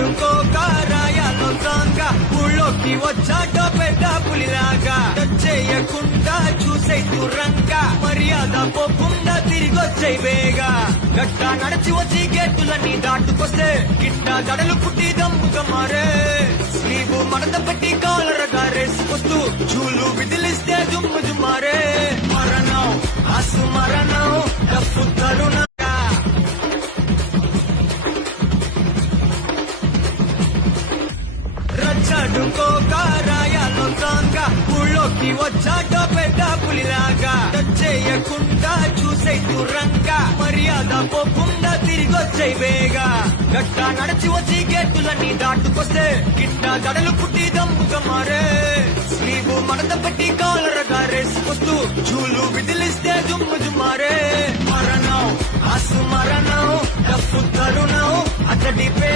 రచ్చడుకోక రాయాలో సాంగా ఊళ్ళోకి వచ్చాటో పెద్ద పులిలాగా చేయకుండా చూసే దూరంగా మర్యాద పోకుండా తిరిగొచ్చే వేగా గట్ట నడిచి వచ్చి గేటులన్నీ దాటుకొస్తే గిట్ట గడలు పుట్టి దమ్ముగా మారే స్లీవు మడత పెట్టి కాలరగా రేసుకొస్తూ చూలు విదిలిస్తే జుమ్ము జుమ్మారే మరణం ఆసు మరణం డప్పు తరుణ రచ్చడుకోక రాయాలో సాంగా ఊళ్ళోకి వచ్చాటో పెద్ద పులిలాగా చేయకుండా చూసే దూరంగా మర్యాద పోకుండా తిరిగొచ్చే వేగా గట్ట నడిచి వచ్చి గేటులన్నీ దాటుకొస్తే గిట్ట గడలు పుట్టి దమ్ముగా మారే స్లీవు మడత పెట్టి కాలరగా రేసుకొస్తూ చూలు విదిలిస్తే జుమ్ము జుమ్మారే మరణం ఆసు మరణం డప్పు తరుణం అతడి పే